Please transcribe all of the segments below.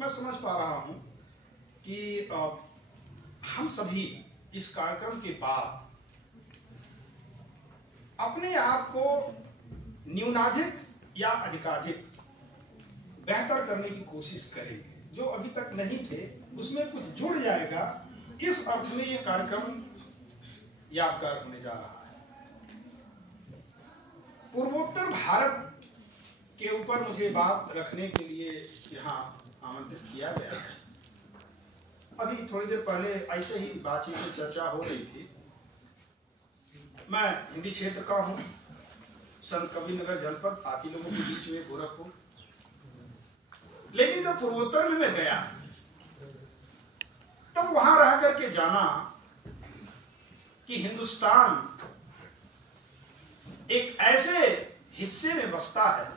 मैं समझ पा रहा हूं कि हम सभी इस कार्यक्रम के बाद अपने आप को न्यूनाधिक या अधिकाधिक बेहतर करने की कोशिश करेंगे। जो अभी तक नहीं थे उसमें कुछ जुड़ जाएगा। इस अर्थ में ये कार्यक्रम यादगार होने जा रहा है। पूर्वोत्तर भारत के ऊपर मुझे बात रखने के लिए यहाँ आमंत्रित किया गया है। अभी थोड़ी देर पहले ऐसे ही बातचीत में चर्चा हो रही थी। मैं हिंदी क्षेत्र का हूँ, संत कबीरनगर जनपद, आप ही लोगों के बीच में गोरखपुर। लेकिन जब पूर्वोत्तर में मैं गया तब वहां रह करके जाना कि हिंदुस्तान एक ऐसे हिस्से में बसता है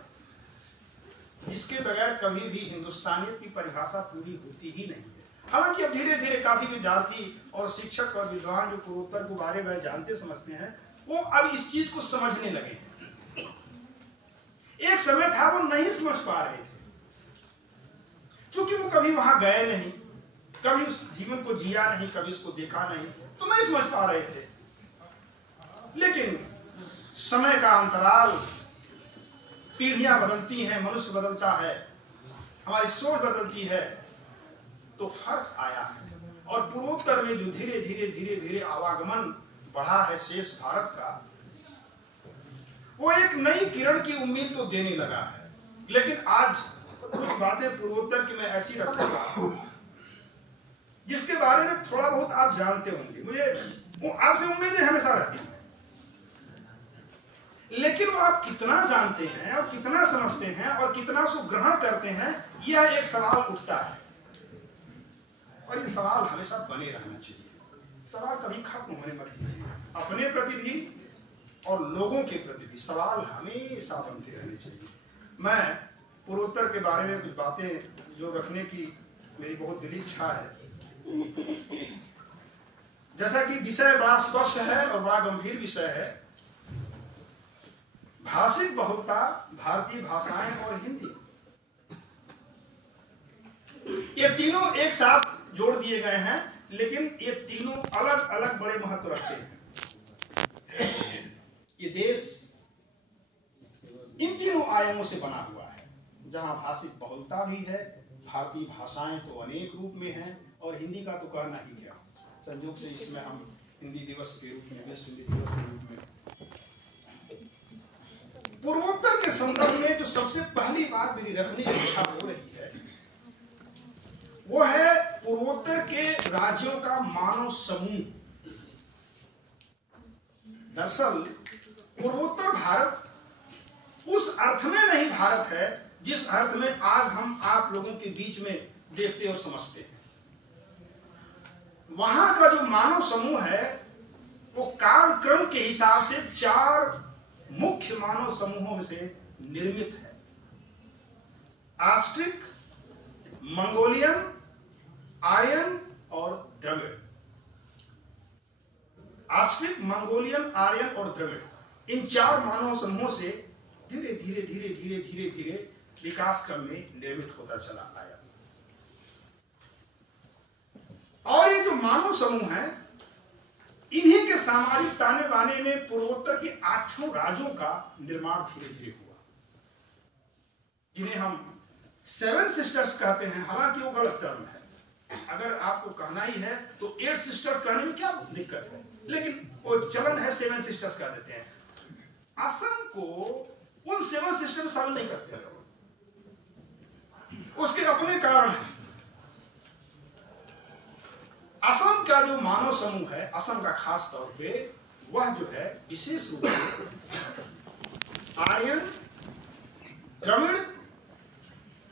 जिसके बगैर कभी भी हिंदुस्तानियत की परिभाषा पूरी होती ही नहीं है। हालांकि अब धीरे धीरे काफी विद्यार्थी और शिक्षक और विद्वान जो पूर्वोत्तर के बारे में जानते समझते हैं, वो अब इस चीज को समझने लगे हैं। एक समय था वो नहीं समझ पा रहे थे, क्योंकि वो कभी वहां गए नहीं, कभी उस जीवन को जिया नहीं, कभी उसको देखा नहीं, तो नहीं समझ पा रहे थे। लेकिन समय का अंतराल, पीढ़ियां बदलती हैं, मनुष्य बदलता है, हमारी सोच बदलती है, तो फर्क आया है। और पूर्वोत्तर में जो धीरे धीरे धीरे धीरे आवागमन बढ़ा है शेष भारत का, वो एक नई किरण की उम्मीद तो देने लगा है। लेकिन आज कुछ बातें पूर्वोत्तर की मैं ऐसी रखूंगा जिसके बारे में थोड़ा बहुत आप जानते होंगे। मुझे आपसे उम्मीदें हमेशा रहती हैं, लेकिन वो आप कितना जानते हैं और कितना समझते हैं और कितना उसको ग्रहण करते हैं, यह एक सवाल उठता है। और ये सवाल हमेशा बने रहना चाहिए। सवाल कभी खत्म होने मत कीजिए। अपने प्रति भी और लोगों के प्रति भी सवाल हमेशा बनते रहने चाहिए। मैं पूर्वोत्तर के बारे में कुछ बातें जो रखने की मेरी बहुत दिली इच्छा है। जैसा कि विषय बड़ा स्पष्ट है और बड़ा गंभीर विषय है, भाषिक बहुलता, भारतीय भाषाएं और हिंदी, ये तीनों एक साथ जोड़ दिए गए हैं, लेकिन ये तीनों अलग अलग बड़े महत्व रखते हैं। ये देश इन तीनों आयामों से बना हुआ है, जहां भाषिक बहुलता भी है, भारतीय भाषाएं तो अनेक रूप में हैं, और हिंदी का तो कहना ही क्या। संयोग से इसमें हम हिंदी दिवस के रूप में, विश्व हिंदी दिवस के रूप में, पूर्वोत्तर के संदर्भ में जो सबसे पहली बात मेरी रखने की इच्छा हो रही है, वो है पूर्वोत्तर के राज्यों का मानव समूह। दरअसल पूर्वोत्तर भारत उस अर्थ में नहीं भारत है जिस अर्थ में आज हम आप लोगों के बीच में देखते और समझते हैं। वहां का जो मानव समूह है वो कालक्रम के हिसाब से 4 मुख्य मानव समूहों से निर्मित है। आस्ट्रिक, मंगोलियन, आर्यन और द्रविड़। आस्ट्रिक, मंगोलियन, आर्यन और द्रविड़, इन 4 मानव समूहों से धीरे धीरे धीरे धीरे धीरे धीरे विकास क्रम में निर्मित होता चला आया। और ये जो मानव समूह है, इन्हीं के सामाजिक ताने बाने में पूर्वोत्तर के 8 राज्यों का निर्माण धीरे धीरे हुआ, जिन्हें हम 7 सिस्टर्स कहते हैं। हालांकि वो गलत टर्म है। अगर आपको कहना ही है तो 8 सिस्टर कहने में क्या दिक्कत है, लेकिन वो चलन है 7 सिस्टर्स कह देते हैं। असम को उन 7 सिस्टर में शामिल नहीं करते, उसके अपने कारण हैं। असम का जो मानव समूह है, असम का खास तौर पे, वह जो है विशेष रूप से आर्यन, द्रविड़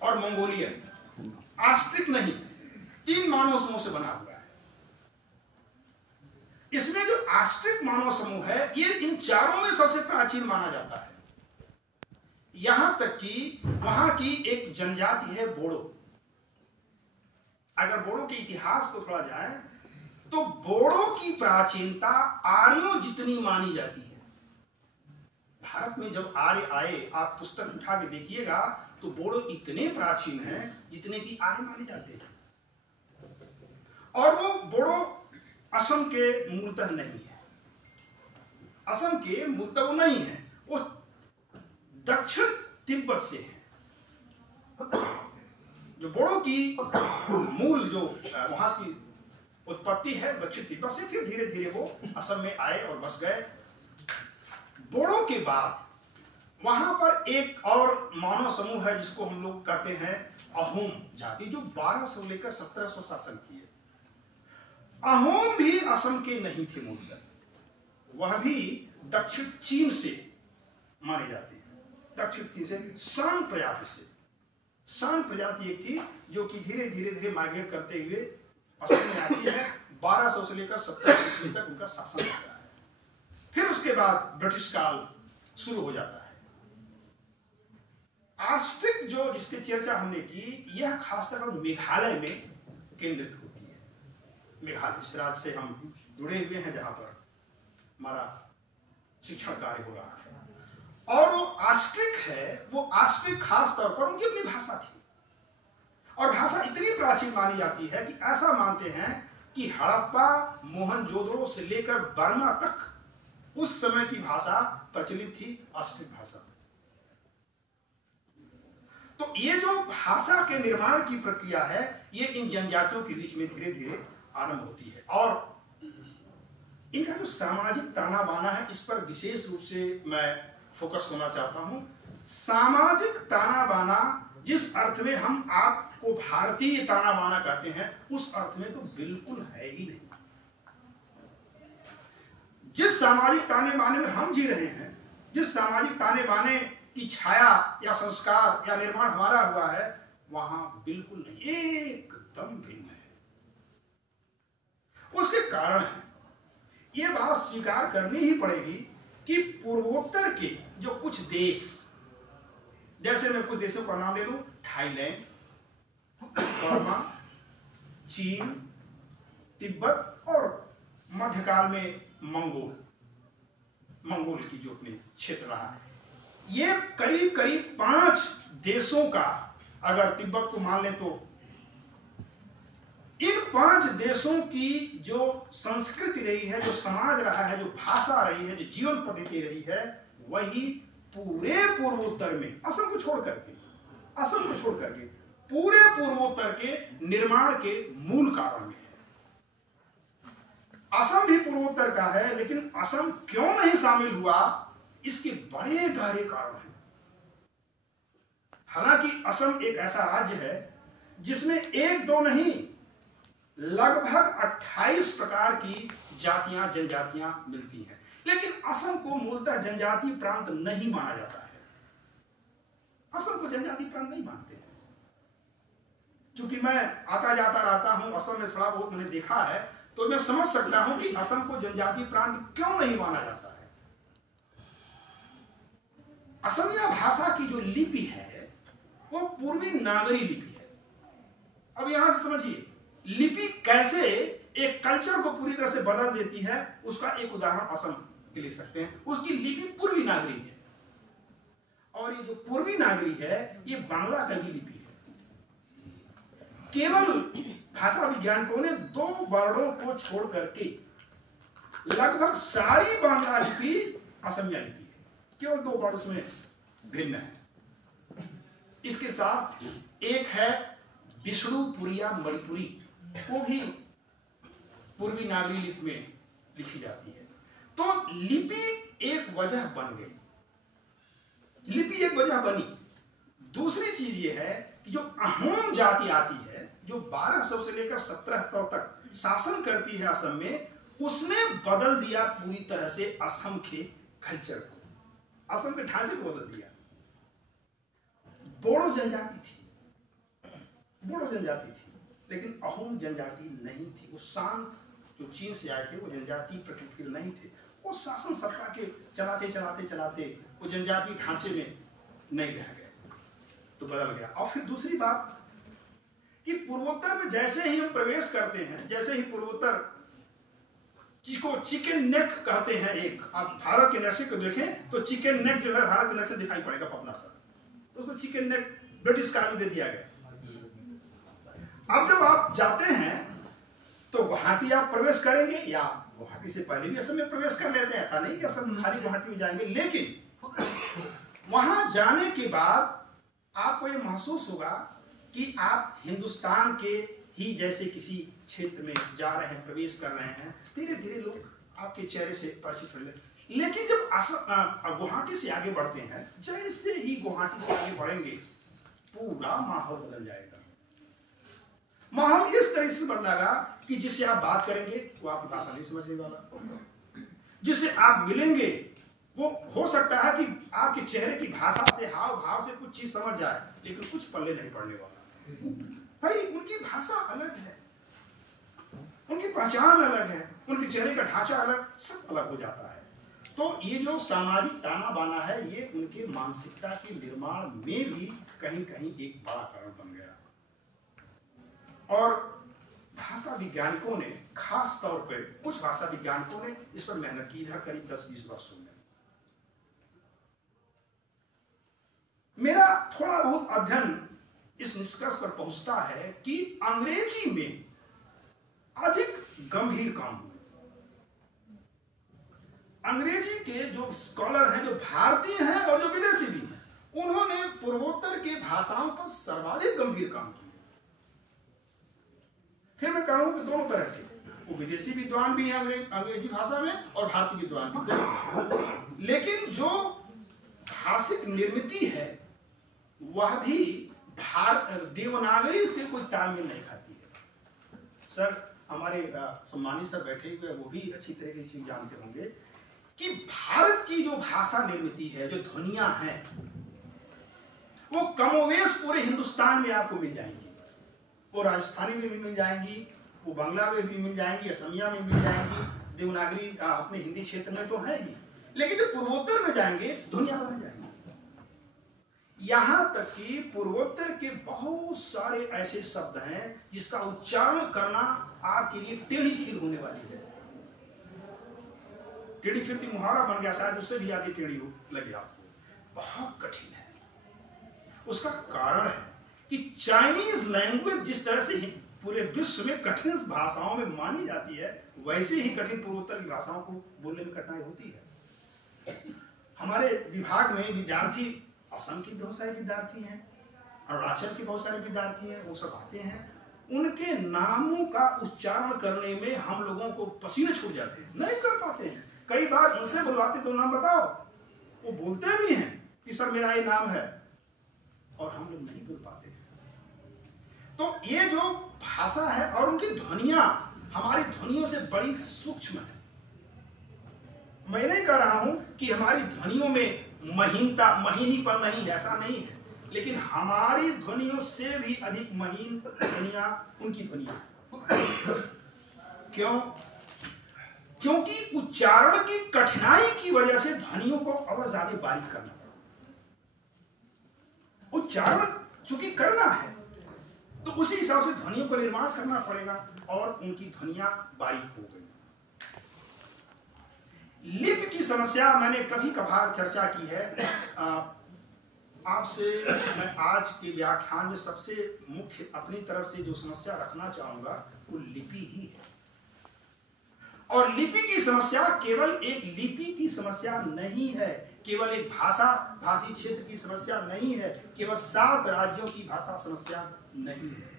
और मंगोलियन, आस्ट्रिक नहीं, 3 मानव समूह से बना हुआ है। इसमें जो आस्ट्रिक मानव समूह है, ये इन 4 में सबसे प्राचीन माना जाता है। यहां तक कि वहां की एक जनजाति है बोडो। अगर बोडो के इतिहास को थोड़ा जाए तो बोडो की प्राचीनता आर्यों जितनी मानी जाती है। भारत में जब आर्य आए, आप पुस्तक उठा के देखिएगा तो बोडो इतने प्राचीन हैं जितने कि आर्य माने जाते हैं। और वो बोडो असम के मूलतः नहीं है, असम के मूलतः वो नहीं है, वो दक्षिण तिब्बत से है। जो बोडो की मूल जो वहां की उत्पत्ति है दक्षिण तिब्बत से, फिर धीरे धीरे वो असम में आए और बस गए। बोडो के बाद वहां पर एक और मानव समूह है जिसको हम लोग कहते हैं अहोम जाति, जो 1200 लेकर 1700 शासन किए। अहोम भी असम के नहीं थे मूलतः, वह भी दक्षिण चीन से माने जाते हैं, दक्षिण चीन से शान प्रजाति से। शान प्रजाति एक थी जो कि धीरे धीरे धीरे माइग्रेट करते हुए असम में आती है। 1200 से लेकर 1700 ईस्वी तक उनका शासन होता है। फिर उसके बाद ब्रिटिश काल शुरू हो जाता है। आस्ट्रिक जो जिसकी चर्चा हमने की, यह खासकर मेघालय में केंद्रित होती है। मेघालय जिस राज्य से हम जुड़े हुए हैं, जहां पर हमारा शिक्षण कार्य हो रहा है, और वो आस्ट्रिक है। वो आस्ट्रिक खास तौर पर उनकी अपनी भाषा थी, और भाषा इतनी प्राचीन मानी जाती है कि ऐसा मानते हैं कि हड़प्पा मोहनजोदड़ो से लेकर बर्मा तक उस समय की भाषा प्रचलित थी, आस्ट्रिक भाषा। तो ये जो भाषा के निर्माण की प्रक्रिया है, ये इन जनजातियों के बीच में धीरे धीरे आरंभ होती है। और इनका जो सामाजिक ताना बाना है, इस पर विशेष रूप से मैं फोकस होना चाहता हूं। सामाजिक ताना बाना जिस अर्थ में हम आपको भारतीय ताना बाना कहते हैं, उस अर्थ में तो बिल्कुल है ही नहीं। जिस सामाजिक ताने बाने में हम जी रहे हैं, जिस सामाजिक ताने बाने की छाया या संस्कार या निर्माण हमारा हुआ है, वहां बिल्कुल नहीं, एकदम भिन्न है। उसके कारण है, यह बात स्वीकार करनी ही पड़ेगी कि पूर्वोत्तर के जो कुछ देश, जैसे मैं कुछ देशों का नाम ले लूं, थाईलैंड, बर्मा, चीन, तिब्बत और मध्यकाल में मंगोल की जो अपने क्षेत्र रहा है, ये करीब करीब 5 देशों का, अगर तिब्बत को मान लें तो इन 5 देशों की जो संस्कृति रही है, जो समाज रहा है, जो भाषा रही है, जो जीवन पद्धति रही है, वही पूरे पूर्वोत्तर में असम को छोड़ करके पूरे पूर्वोत्तर के निर्माण के मूल कारण में है। असम भी पूर्वोत्तर का है, लेकिन असम क्यों नहीं शामिल हुआ, इसके बड़े गहरे कारण हैं। हालांकि असम एक ऐसा राज्य है जिसमें एक दो नहीं, लगभग 28 प्रकार की जातियां जनजातियां मिलती हैं, लेकिन असम को मूलतः जनजाति प्रांत नहीं माना जाता है। असम को जनजाति प्रांत नहीं मानते हैं। क्योंकि मैं आता जाता रहता हूं असम में, थोड़ा बहुत मैंने देखा है, तो मैं समझ सकता हूं कि असम को जनजाति प्रांत क्यों नहीं माना जाता है। असमिया भाषा की जो लिपि है वो पूर्वी नागरी लिपि है। अब यहां से समझिए लिपि कैसे एक कल्चर को पूरी तरह से बदल देती है, उसका एक उदाहरण असम के ले सकते हैं। उसकी लिपि पूर्वी नागरी है, और ये जो पूर्वी नागरी है ये बांग्ला का भी लिपि है। केवल भाषा वैज्ञानिकों ने 2 वर्णों को छोड़ करके लगभग सारी बांग्ला लिपि असमिया लिपि है, केवल 2 वर्ण उसमें भिन्न है। इसके साथ एक है विष्णुपुरिया मणिपुरी, वो भी पूर्वी नागरी लिपि में लिखी जाती है। तो लिपि एक वजह बन गई, लिपि एक वजह बनी। दूसरी चीज ये है कि जो अहोम जाति आती है, जो 1200 से लेकर 1700 तक शासन करती है असम में, उसने बदल दिया पूरी तरह से असम के कल्चर को, असम के ढांचे को बदल दिया। बोडो जनजाति थी, लेकिन अहोम जनजाति नहीं थी। वो शान जो चीन से आए थे, वो जनजाति प्रकृति के नहीं थे। वो शासन सत्ता के चलाते वो जनजाति ढांचे में नहीं रह गए, तो बदल गया। और फिर दूसरी बात कि पूर्वोत्तर में जैसे ही हम प्रवेश करते हैं, जैसे ही पूर्वोत्तर, जिसको चिकन नेक कहते हैं, एक आप भारत के नक्शे को देखें तो चिकन नेक जो है भारत के नक्शे दिखाई पड़ेगा, पतला सा, उसको चिकन नेक ब्रिटिश काल दे दिया गया। अब जब आप जाते हैं तो गुवाहाटी आप प्रवेश करेंगे, या गुवाहाटी से पहले भी असम में प्रवेश कर लेते हैं, ऐसा नहीं कि असम खाली गुवाहाटी में जाएंगे, लेकिन वहां जाने के बाद आपको ये महसूस होगा कि आप हिंदुस्तान के ही जैसे किसी क्षेत्र में जा रहे हैं, प्रवेश कर रहे हैं। धीरे धीरे लोग आपके चेहरे से परिचित हो जाते। लेकिन जब गुवाहाटी से आगे बढ़ते हैं, जैसे ही गुवाहाटी से आगे बढ़ेंगे पूरा माहौल बदल जाएगा। माहौल इस तरह से बदलेगा कि जिससे आप बात करेंगे वो आपकी भाषा नहीं समझने वाला, जिससे आप मिलेंगे वो हो सकता है कि आपके चेहरे की भाषा से, हाव भाव से कुछ चीज समझ जाए, लेकिन कुछ पल्ले नहीं पड़ने वाला। भाई उनकी भाषा अलग है, उनकी पहचान अलग है, उनके चेहरे का ढांचा अलग, सब अलग हो जाता है। तो ये जो सामाजिक ताना बाना है, ये उनके मानसिकता के निर्माण में भी कहीं कहीं एक बड़ा कारण बन गया। और भाषा वैज्ञानिकों ने, खास तौर पर कुछ भाषा वैज्ञानिकों ने इस पर मेहनत की है करीब 10-20 वर्षों में। मेरा थोड़ा बहुत अध्ययन इस निष्कर्ष पर पहुंचता है कि अंग्रेजी में अधिक गंभीर काम हुए। अंग्रेजी के जो स्कॉलर हैं, जो भारतीय हैं और जो विदेशी भी हैं, उन्होंने पूर्वोत्तर के भाषाओं पर सर्वाधिक गंभीर काम किया। फिर मैं कहूं कि दोनों तरह के, वो विदेशी विद्वान भी हैं अंग्रेजी भाषा में और भारतीय विद्वान भी, लेकिन जो भाषिक निर्मिति है वह भी देवनागरी से कोई तालमेल नहीं खाती है। सर हमारे सम्मानित सर बैठे हुए, वो भी अच्छी तरीके से जानते होंगे कि भारत की जो भाषा निर्मिति है, जो ध्वनियां हैं, वो कमोवेश पूरे हिंदुस्तान में आपको मिल जाएंगी। वो राजस्थानी में भी मिल जाएंगी, वो बांग्ला में भी मिल जाएंगी, असमिया में मिल जाएंगी, देवनागरी अपने हिंदी क्षेत्र में तो है ही, लेकिन जब पूर्वोत्तर में जाएंगे दुनिया बदल जाएंगी। यहां तक कि पूर्वोत्तर के बहुत सारे ऐसे शब्द हैं जिसका उच्चारण करना आपके लिए टेढ़ी खीर होने वाली है। टेढ़ी खीर की मुहावरा बन गया, शायद उससे भी ज्यादा टेढ़ी हो लगे आपको, बहुत कठिन है। उसका कारण है कि चाइनीज लैंग्वेज जिस तरह से पूरे विश्व में कठिन भाषाओं में मानी जाती है, वैसे ही कठिन पूर्वोत्तर की भाषाओं को बोलने में कठिनाई होती है। हमारे विभाग में विद्यार्थी, असम के बहुत सारे विद्यार्थी हैं, अरुणाचल के बहुत सारे विद्यार्थी हैं, वो सब आते हैं। उनके नामों का उच्चारण करने में हम लोगों को पसीने छूट जाते हैं, नहीं कर पाते हैं। कई बार उनसे बुलवाते तो नाम बताओ, वो बोलते भी हैं कि सर मेरा ये नाम है, और हम लोग नहीं बोल पाते हैं। तो ये जो भाषा है और उनकी ध्वनियां हमारी ध्वनियों से बड़ी सूक्ष्म है। मैं नहीं कह रहा हूं कि हमारी ध्वनियों में महीनीपन नहीं है, ऐसा नहीं है, लेकिन हमारी ध्वनियों से भी अधिक महीन ध्वनियां उनकी ध्वनियां। क्यों? क्योंकि उच्चारण की कठिनाई की वजह से ध्वनियों को और ज्यादा बारीक करना, उच्चारण चूंकि करना है तो उसी हिसाब से ध्वनियों का निर्माण करना पड़ेगा, और उनकी ध्वनियां बारीक हो गई। लिपि की समस्या मैंने कभी कभार चर्चा की है आपसे। मैं आज के व्याख्यान में सबसे मुख्य अपनी तरफ से जो समस्या रखना चाहूंगा वो लिपि ही है। और लिपि की समस्या केवल एक लिपि की समस्या नहीं है, केवल एक भाषी क्षेत्र की समस्या नहीं है, केवल 7 राज्यों की भाषा समस्या नहीं है,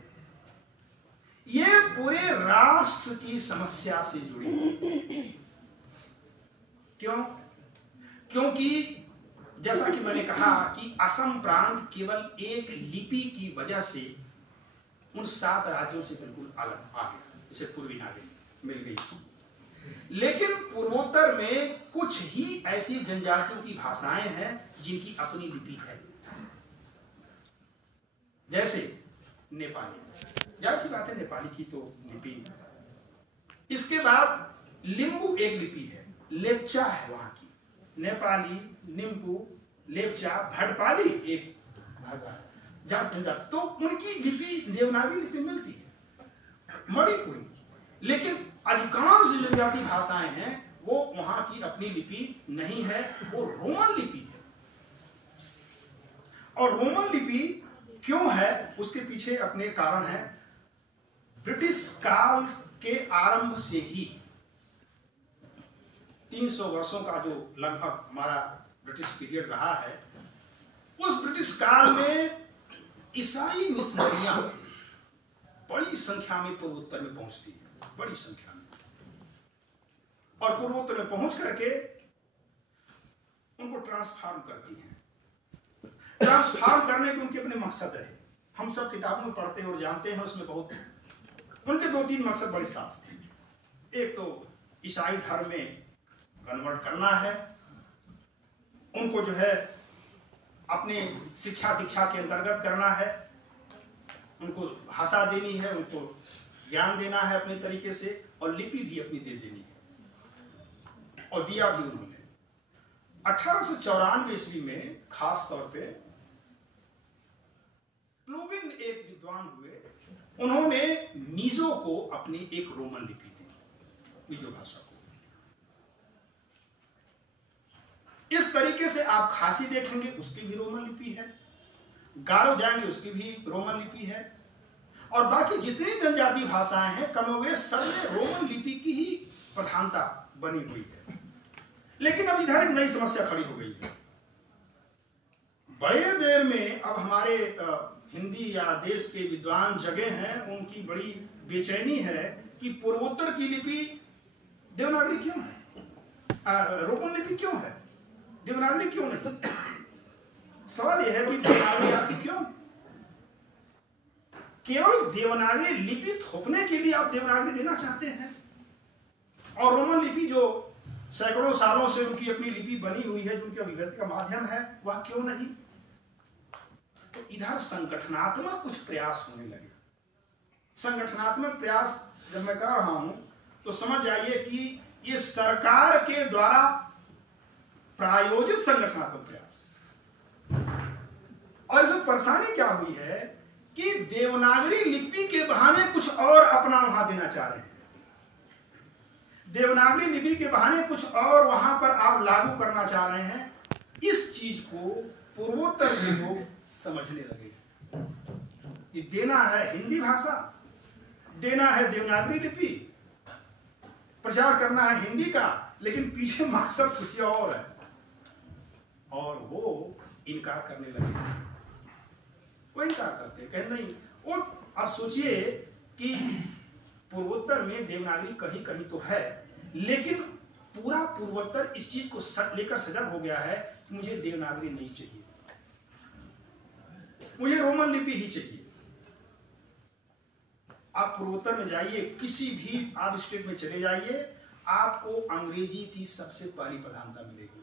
ये पूरे राष्ट्र की समस्या से जुड़ी है। क्यों? क्योंकि जैसा कि मैंने कहा कि असम प्रांत केवल एक लिपि की वजह से उन 7 राज्यों से बिल्कुल अलग आ गया, इसे पूर्वी नागरी मिल गई। लेकिन पूर्वोत्तर में कुछ ही ऐसी जनजातियों की भाषाएं हैं जिनकी अपनी लिपि है, जैसे नेपाली। जाहिर सी बात है नेपाली की तो लिपि। इसके बाद लिंबू एक लिपि है, लेप्चा है वहां की, नेपाली, निम्बू, लेप्चा, भटपाली एक भाषा है जाति। तो उनकी लिपि देवनागरी लिपि मिलती है, मणिपुरी। लेकिन अधिकांश जनजाति भाषाएं हैं वो वहां की अपनी लिपि नहीं है, वो रोमन लिपि है। और रोमन लिपि क्यों है उसके पीछे अपने कारण है। ब्रिटिश काल के आरंभ से ही 300 वर्षों का जो लगभग हमारा ब्रिटिश पीरियड रहा है, उस ब्रिटिश काल में ईसाई मिशनरियां बड़ी संख्या में पूर्वोत्तर में पहुंचती है, बड़ी संख्या में, और पूर्वोत्तर में पहुंच करके उनको ट्रांसफॉर्म करती हैं। ट्रांसफॉर्म करने के उनके अपने मकसद रहे, हम सब किताबों में पढ़ते हैं और जानते हैं। उसमें बहुत उनके 2-3 मकसद बड़े साफ थे। एक तो ईसाई धर्म में कन्वर्ट करना है, उनको जो है अपने शिक्षा दीक्षा के अंतर्गत करना है, उनको भाषा देनी है, उनको ज्ञान देना है अपने तरीके से, और लिपि भी अपनी दे देनी है, और दिया भी उन्होंने। 1894 ईस्वी में खास तौर पे प्लूबिन एक विद्वान हुए, उन्होंने मीजो को अपनी एक रोमन लिपि दी, मीजो भाषा को। इस तरीके से आप खासी देखेंगे, उसकी भी रोमन लिपि है, गारो जाएंगे उसकी भी रोमन लिपि है, और बाकी जितनी जनजातीय भाषाएं हैं कमोवेश सब में रोमन लिपि की ही प्रधानता बनी हुई है। लेकिन अब इधर एक नई समस्या खड़ी हो गई है। बड़े देर में अब हमारे हिंदी या देश के विद्वान जगह हैं, उनकी बड़ी बेचैनी है कि पूर्वोत्तर की लिपि देवनागरी क्यों है, रोमन लिपि क्यों है, देवनागरी क्यों नहीं। सवाल यह है कि देवनागरी आपकी क्यों, केवल देवनागरी लिपि थोपने के लिए आप देवनागरी देना चाहते हैं, और रोमन लिपि जो सैकड़ों सालों से उनकी अपनी लिपि बनी हुई है, जो उनके अभिव्यक्ति का माध्यम है, वह क्यों नहीं। तो इधर संगठनात्मक कुछ प्रयास होने लगे। संगठनात्मक प्रयास जब मैं कह रहा हूं तो समझ जाइए कि ये सरकार के द्वारा प्रायोजित संगठनात्मक प्रयास। और इसमें परेशानी क्या हुई है कि देवनागरी लिपि के बहाने कुछ और अपना वहां देना चाह रहे हैं, देवनागरी लिपि के बहाने कुछ और वहां पर आप लागू करना चाह रहे हैं। इस चीज को पूर्वोत्तर के लोग समझने लगे। ये देना है हिंदी भाषा, देना है देवनागरी लिपि, प्रचार करना है हिंदी का, लेकिन पीछे मकसद कुछ और है, और वो इनकार करने लगे। वो इनकार करते कहें नहीं। वो आप सोचिए कि पूर्वोत्तर में देवनागरी कहीं कहीं तो है, लेकिन पूरा पूर्वोत्तर इस चीज को लेकर सजग हो गया है कि मुझे देवनागरी नहीं चाहिए, मुझे रोमन लिपि ही चाहिए। आप पूर्वोत्तर में जाइए, किसी भी आप स्टेट में चले जाइए, आपको अंग्रेजी की सबसे पहली प्रधानता मिलेगी।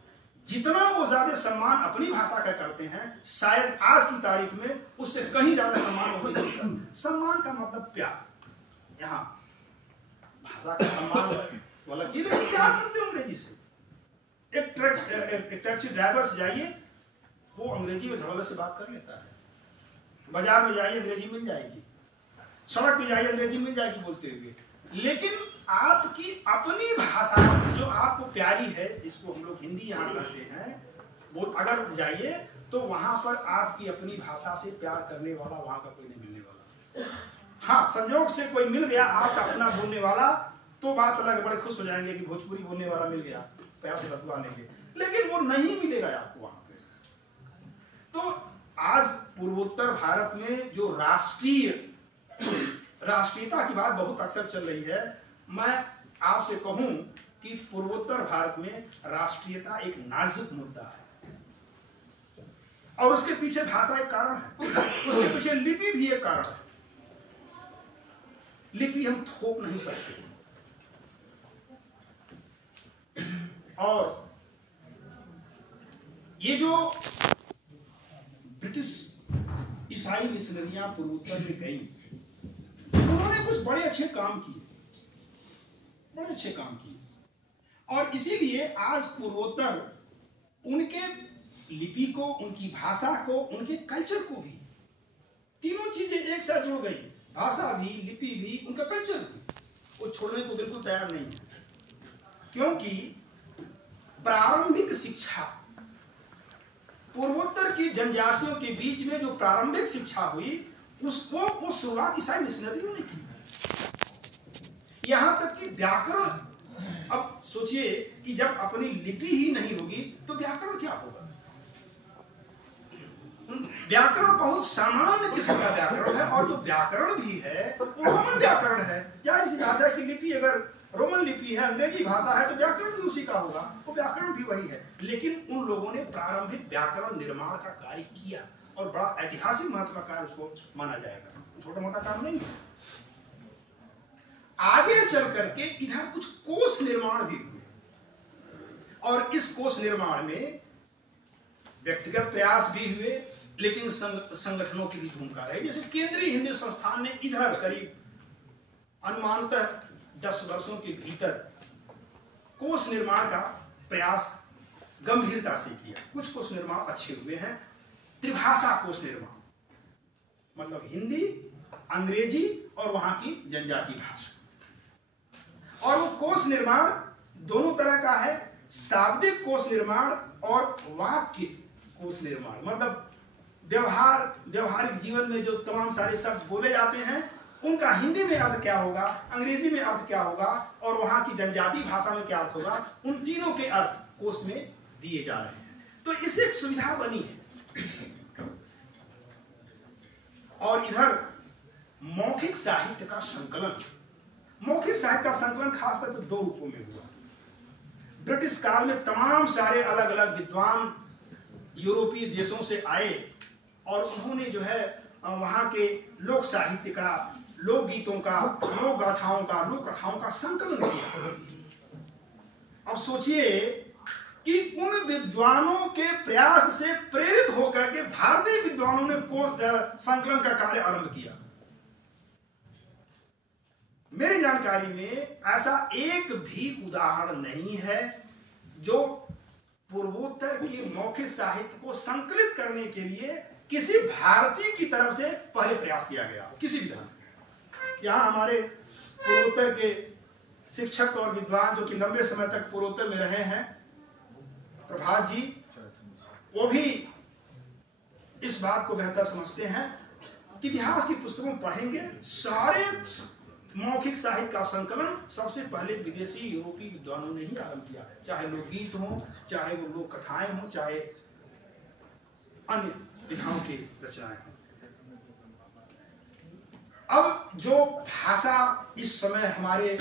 जितना वो ज्यादा सम्मान अपनी भाषा का करते हैं, शायद आज की तारीख में उससे कहीं ज्यादा सम्मान होने नहीं करते। सम्मान का मतलब प्यार, यहाँ भाषा का सम्मान तो अलग ही, लेकिन क्या करते हो अंग्रेजी से। एक टैक्सी ड्राइवर से जाइए, वो अंग्रेजी में धड़ल्ले से बात कर लेता है। बाजार में जाइए अंग्रेजी मिल जाएगी, सड़क पे जाइए अंग्रेजी मिल जाएगी बोलते हुए। लेकिन आपकी अपनी भाषा जो आपको प्यारी है, जिसको हम लोग हिंदी यहाँ कहते हैं, वो अगर जाइए तो वहां पर आपकी अपनी भाषा से प्यार करने वाला वहां का कोई नहीं मिलने वाला। हाँ, संयोग से कोई मिल गया आपका अपना बोलने वाला, तो बात अलग, बड़े खुश हो जाएंगे कि भोजपुरी बोलने वाला मिल गया, प्यार से बतवा लेंगे, लेकिन वो नहीं मिलेगा आपको वहां पे। तो आज पूर्वोत्तर भारत में जो राष्ट्रीयता की बात बहुत अक्सर चल रही है, मैं आपसे कहूं कि पूर्वोत्तर भारत में राष्ट्रीयता एक नाजुक मुद्दा है, और उसके पीछे भाषा एक कारण है, उसके पीछे लिपि भी एक कारण है। लिपि हम थोप नहीं सकते, और ये जो ब्रिटिश ईसाई मिशनरियां पूर्वोत्तर में गई, उन्होंने कुछ बड़े अच्छे काम किए, बड़े अच्छे काम किए, और इसीलिए आज पूर्वोत्तर उनके लिपि को, उनकी भाषा को, उनके कल्चर को भी, तीनों चीजें एक साथ जुड़ गई, भाषा भी, लिपि भी, उनका कल्चर भी, वो छोड़ने को बिल्कुल तैयार नहीं है। क्योंकि प्रारंभिक शिक्षा पूर्वोत्तर की जनजातियों के बीच में जो प्रारंभिक शिक्षा हुई उसको वो शुरुआत ईसाई मिशनरियों ने की। यहां तक कि व्याकरण, अब सोचिए कि जब अपनी लिपि ही नहीं होगी तो व्याकरण क्या होगा। व्याकरण बहुत सामान्य किस्म का व्याकरण है, और जो व्याकरण भी है वो रोमन व्याकरण है। जाहिर सी बात है कि लिपि अगर रोमन लिपि है, अंग्रेजी भाषा है, तो व्याकरण भी उसी का होगा, वो व्याकरण भी वही है। लेकिन उन लोगों ने प्रारंभिक व्याकरण निर्माण का कार्य किया और बड़ा ऐतिहासिक महत्व का कार्य उसको माना जाएगा, छोटा मोटा काम नहीं है। आगे चल करके इधर कुछ कोश निर्माण भी हुए, और इस कोश निर्माण में व्यक्तिगत प्रयास भी हुए, लेकिन संगठनों की भी भूमिका रही। जैसे केंद्रीय हिंदी संस्थान ने इधर करीब अनुमानतः 10 वर्षों के भीतर कोश निर्माण का प्रयास गंभीरता से किया। कुछ कोश निर्माण अच्छे हुए हैं। त्रिभाषा कोश निर्माण, मतलब हिंदी, अंग्रेजी और वहां की जनजाति भाषा। और वो कोश निर्माण दोनों तरह का है, शाब्दिक कोश निर्माण और वाक्य कोश निर्माण। मतलब व्यवहारिक जीवन में जो तमाम सारे शब्द बोले जाते हैं उनका हिंदी में अर्थ क्या होगा, अंग्रेजी में अर्थ क्या होगा और वहां की जनजाति भाषा में क्या अर्थ होगा, उन तीनों के अर्थ कोश में दिए जा रहे हैं। तो इससे एक सुविधा बनी है। और इधर मौखिक साहित्य का संकलन, मौखिक साहित्य का संकलन खासकर तो 2 रूपों में हुआ। ब्रिटिश काल में तमाम सारे अलग अलग विद्वान यूरोपीय देशों से आए और उन्होंने जो है वहां के लोक साहित्य का, लोकगीतों का, लोक गाथाओं का, लोक कथाओं का संकलन किया। अब सोचिए कि उन विद्वानों के प्रयास से प्रेरित होकर के भारतीय विद्वानों ने संकलन का कार्य आरंभ किया। मेरी जानकारी में ऐसा एक भी उदाहरण नहीं है जो पूर्वोत्तर के मौखिक साहित्य को संकलित करने के लिए किसी भारतीय की तरफ से पहले प्रयास किया गया हो, किसी भी तरह। यहाँ हमारे पूर्वोत्तर के शिक्षक और विद्वान जो कि लंबे समय तक पूर्वोत्तर में रहे हैं, प्रभात जी, वो भी इस बात को बेहतर समझते हैं कि इतिहास की पुस्तकों पढ़ेंगे, सारे मौखिक साहित्य का संकलन सबसे पहले विदेशी यूरोपीय विद्वानों ने ही आरंभ किया। चाहे लोकगीत हो, चाहे वो लोक कथाएं हो, चाहे अन्य विधाओं की रचनाएं हों। अब जो भाषा इस समय हमारे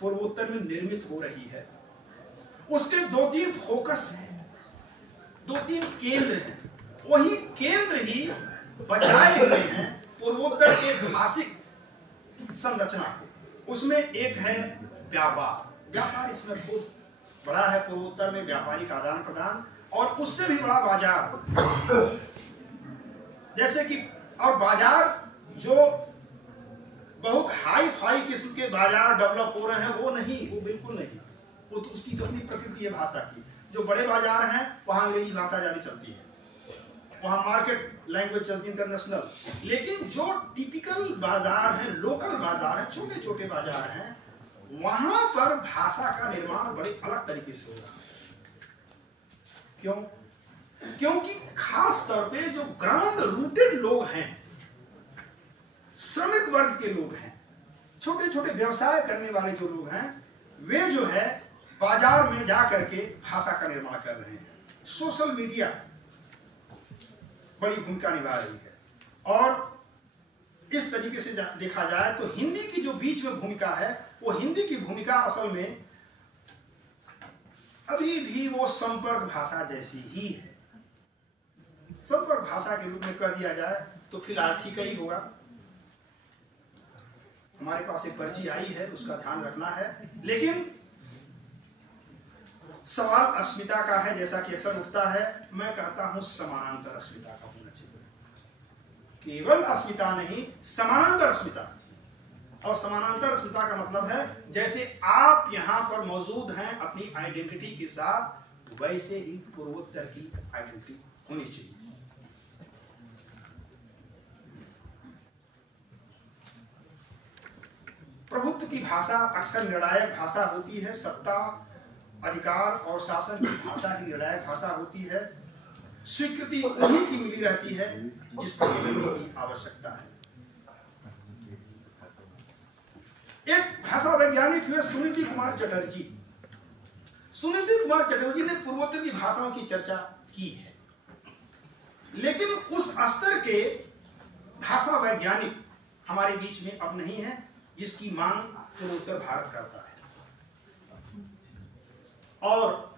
पूर्वोत्तर में निर्मित हो रही है उसके 2-3 फोकस हैं, 2-3 केंद्र हैं। वही केंद्र ही बचाए हुए हैं पूर्वोत्तर के भाषिक संरचना को। उसमें एक है व्यापार। व्यापार इसमें बहुत बड़ा है पूर्वोत्तर में, व्यापारिक आदान प्रदान, और उससे भी बड़ा बाजार। जैसे कि और बाजार जो बहुत हाई फाई किस्म के बाजार डेवलप हो रहे हैं वो नहीं, वो बिल्कुल नहीं। वो तो उसकी तो अपनी प्रकृति है भाषा की। जो बड़े बाजार हैं वहां अंग्रेजी भाषा ज्यादा चलती है, वहां मार्केट लैंग्वेज चलती है इंटरनेशनल। लेकिन जो टिपिकल बाजार हैं, लोकल बाजार हैं, छोटे छोटे बाजार हैं, वहां पर भाषा का निर्माण बड़े अलग तरीके से होगा। क्यों? क्योंकि खास तौर पे जो ग्राउंड रूटेड लोग हैं, श्रमिक वर्ग के लोग हैं, छोटे छोटे व्यवसाय करने वाले जो लोग हैं, वे जो है बाजार में जा करके भाषा का निर्माण कर रहे हैं। सोशल मीडिया बड़ी भूमिका निभा रही है। और इस तरीके से देखा जाए तो हिंदी की जो बीच में भूमिका है, वो हिंदी की भूमिका असल में अभी भी वो संपर्क भाषा जैसी ही है। संपर्क भाषा के रूप में कह दिया जाए तो फिलहाल ठीक ही होगा। हमारे पास एक पर्ची आई है, उसका ध्यान रखना है। लेकिन सवाल अस्मिता का है, जैसा कि अक्सर उठता है। मैं कहता हूं समानांतर अस्मिता का होना चाहिए, केवल अस्मिता नहीं, समानांतर अस्मिता। और समानांतर अस्मिता का मतलब है जैसे आप यहां पर मौजूद हैं अपनी आइडेंटिटी के साथ, वैसे ही पूर्वोत्तर की आइडेंटिटी होनी चाहिए। प्रभुत्व की भाषा अक्सर निर्णायक भाषा होती है। सत्ता, अधिकार और शासन की भाषा ही निर्णायक भाषा होती है। स्वीकृति उन्हीं की मिली रहती है जिसको बदलने की आवश्यकता है। एक भाषा वैज्ञानिक हुए सुनीति कुमार चटर्जी। सुनीति कुमार चटर्जी ने पूर्वोत्तर की भाषाओं की चर्चा की है, लेकिन उस स्तर के भाषा वैज्ञानिक हमारे बीच में अब नहीं है जिसकी मांग पूर्वोत्तर भारत करता है। और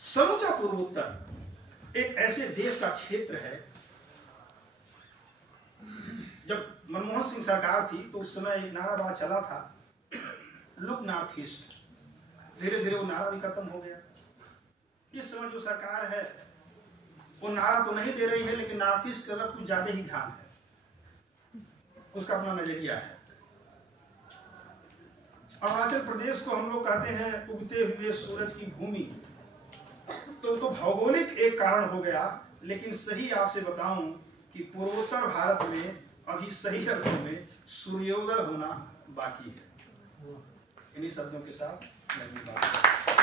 समूचा पूर्वोत्तर एक ऐसे देश का क्षेत्र है, जब मनमोहन सिंह सरकार थी तो उस समय एक नारा बड़ा चला था, लुक नॉर्थ ईस्ट। धीरे धीरे वो नारा भी खत्म हो गया। इस समय जो सरकार है वो नारा तो नहीं दे रही है, लेकिन नॉर्थ ईस्ट की तरफ कुछ ज्यादा ही ध्यान है, उसका अपना नजरिया है। अरुणाचल प्रदेश को हम लोग कहते हैं उगते हुए सूरज की भूमि, तो भौगोलिक एक कारण हो गया, लेकिन सही आपसे बताऊं कि पूर्वोत्तर भारत में अभी सही अर्थों में सूर्योदय होना बाकी है। इन्हीं शब्दों के साथ मैं भी बात